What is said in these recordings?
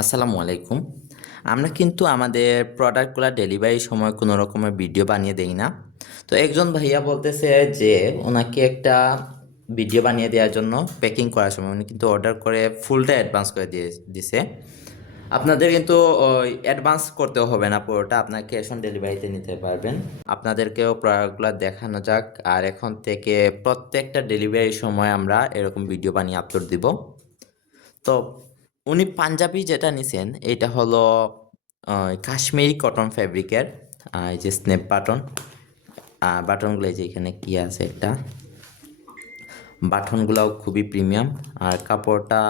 আসসালামু আলাইকুম। আমরা কিন্তু আমাদের প্রোডাক্টগুলা ডেলিভারির সময় কোনো রকমের ভিডিও বানিয়ে দেই না। তো একজন ভাইয়া বলতেছে যে ওনাকে একটা ভিডিও বানিয়ে দেওয়ার জন্য প্যাকিং করার সময় উনি কিন্তু অর্ডার করে ফুলটা অ্যাডভান্স করে দিছে। আপনাদের কিন্তু ওই অ্যাডভান্স করতেও হবে না, পুরোটা আপনার ক্যাশ অন ডেলিভারিতে নিতে পারবেন। আপনাদেরকেও প্রোডাক্টগুলো দেখানো যাক, আর এখন থেকে প্রত্যেকটা ডেলিভারির সময় আমরা এরকম ভিডিও বানিয়ে আপলোড দিব। তো উনি পাঞ্জাবি যেটা নিছেন এটা হলো কাশ্মীরি কটন ফ্যাব্রিকের। এই যে স্ন্যাপ বাটন, বাটনগুলো এই যে এখানে কি আছে একটা, বাটনগুলোও খুবই প্রিমিয়াম, আর কাপড়টা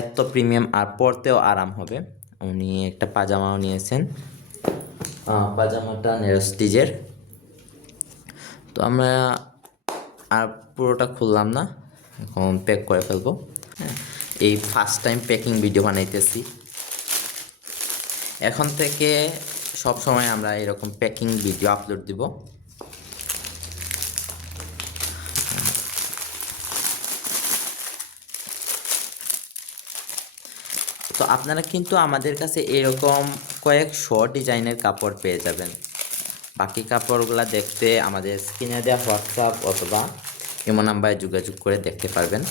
এত প্রিমিয়াম আর পরতেও আরাম হবে। উনি একটা পাজামাও নিয়েছেন, পাজামাটা নেরস্টিজের। তো আমরা আর পুরোটা খুললাম না, এখন প্যাক করে ফেলবো। হ্যাঁ, এই ফার্স্ট টাইম প্যাকিং ভিডিও বানাইতেছি। এখন থেকে সব সময় আমরা এরকম প্যাকিং ভিডিও আপলোড দিব। তো আপনারা কিন্তু আমাদের কাছে এরকম কয়েকশো ডিজাইনের কাপড় পেয়ে যাবেন। বাকি কাপড়গুলো দেখতে আমাদের স্ক্রিনে দেওয়া হোয়াটসঅ্যাপ অথবা ইমো নাম্বারে যোগাযোগ করে দেখতে পারবেন।